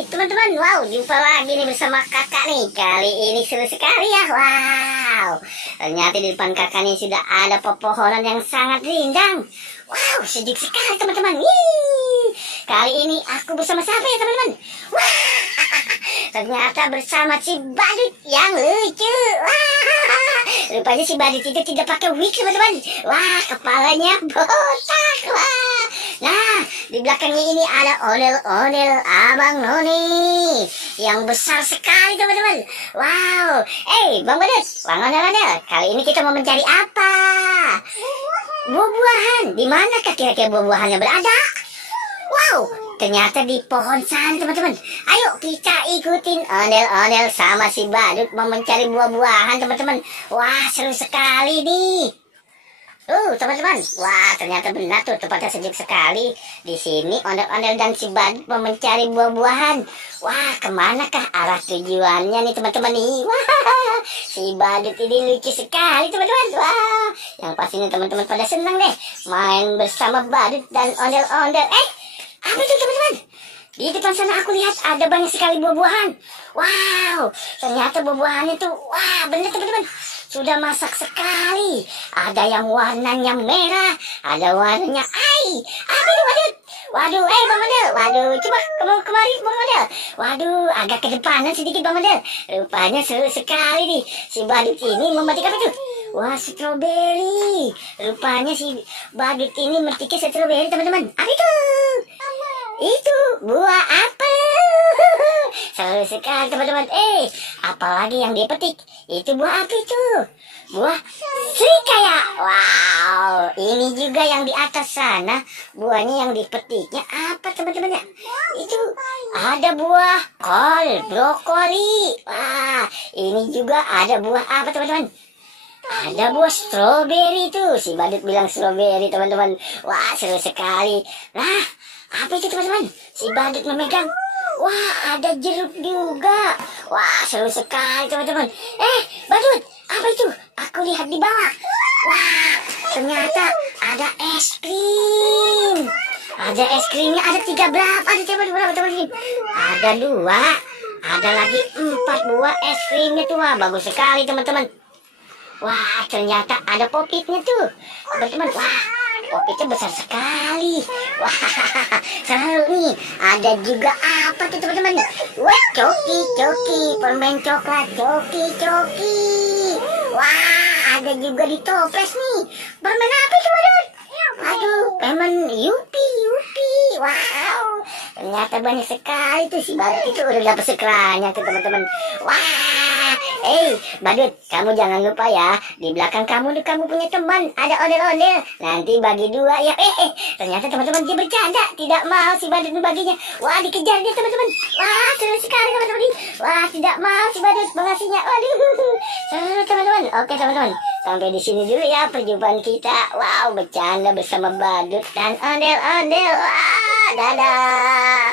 Hai teman-teman, wow, jumpa lagi nih bersama kakak nih. Kali ini seru sekali ya, wow. Ternyata di depan kakak nih sudah ada pepohonan yang sangat rindang. Wow, sejuk sekali teman-teman. Kali ini aku bersama siapa ya teman-teman? Wah, ternyata bersama si badut yang lucu. Wah, rupanya si badut itu tidak pakai wig teman-teman. Wah, kepalanya botak. Wah. Nah, di belakangnya ini ada ondel-ondel Abang Noni yang besar sekali teman-teman. Wow, Bang Badut, Bang ondel-ondel, kali ini kita mau mencari apa? Buah-buahan. Di manakah kira-kira buah-buahannya berada? Wow, ternyata di pohon sana teman-teman. Ayo kita ikutin ondel-ondel sama si Badut mau mencari buah-buahan teman-teman. Wah, seru sekali nih. Teman-teman, wah ternyata benar tuh tempatnya sejuk sekali. Di sini ondel-ondel dan si Badut mau mencari buah-buahan. Wah, kemanakah arah tujuannya nih teman-teman nih? Wah, si Badut ini lucu sekali teman-teman. Wah, yang pastinya teman-teman pada senang deh main bersama Badut dan ondel-ondel. Apa itu teman-teman? Di depan sana aku lihat ada banyak sekali buah-buahan. Wow, ternyata buah-buahannya tuh, wah bener teman-teman, sudah masak sekali. Ada yang warnanya merah, ada warnanya apa itu Badut? Waduh, Bang Model, waduh, coba kemari Bang Model. Waduh, agak ke depanan sedikit Bang Model. Rupanya seru sekali nih. Si Badut ini memetik apa itu? Wah, stroberi. Rupanya si Badut ini memetik stroberi teman-teman. Apa itu? Itu buah apel. Seru sekali teman-teman. Apalagi yang dia petik? Itu buah apa itu? Buah srikaya. Wow, ini juga yang di atas sana. Buahnya yang dipetiknya apa teman-teman ya? Itu ada buah kol, brokoli. Wah, ini juga ada buah apa teman-teman? Ada buah stroberi tuh. Si Badut bilang stroberi teman-teman. Wah, seru sekali. Nah, apa itu teman-teman? Si Badut memegang. Wah, ada jeruk juga. Wah, seru sekali teman-teman. Badut, apa itu? Aku lihat di bawah. Wah, ternyata ada es krim. Ada es krimnya, ada 3 berapa? Ada berapa teman-teman? Ada 2. Ada lagi 4 buah es krimnya tuh. Wah, bagus sekali teman-teman. Wah, ternyata ada popitnya tuh teman-teman. Wah, popitnya besar sekali. Wah, seru nih. Ada juga apa tuh teman-teman? Wah, coki, permen coklat, coki. Wah, ada juga di toples nih. Permen apa itu Badut? Aduh, permen Yupi. Wow, ternyata banyak sekali tuh si Badut itu udah dapet sekelanya tuh teman-teman. Wah, Badut, kamu jangan lupa ya, di belakang kamu tuh kamu punya teman, ada ondel-ondel. Nanti bagi 2 ya. Ternyata teman-teman dia bercanda, tidak mau si Badut membaginya. Wah, dikejar dia teman-teman. Wah, seru sekali teman-teman. Wah, tidak mau si Badut mengasihnya. Waduh, seru teman-teman. Oke teman-teman, sampai di sini dulu ya perjumpaan kita. Wow, bercanda bersama Badut dan ondel-ondel. Wah, dadah.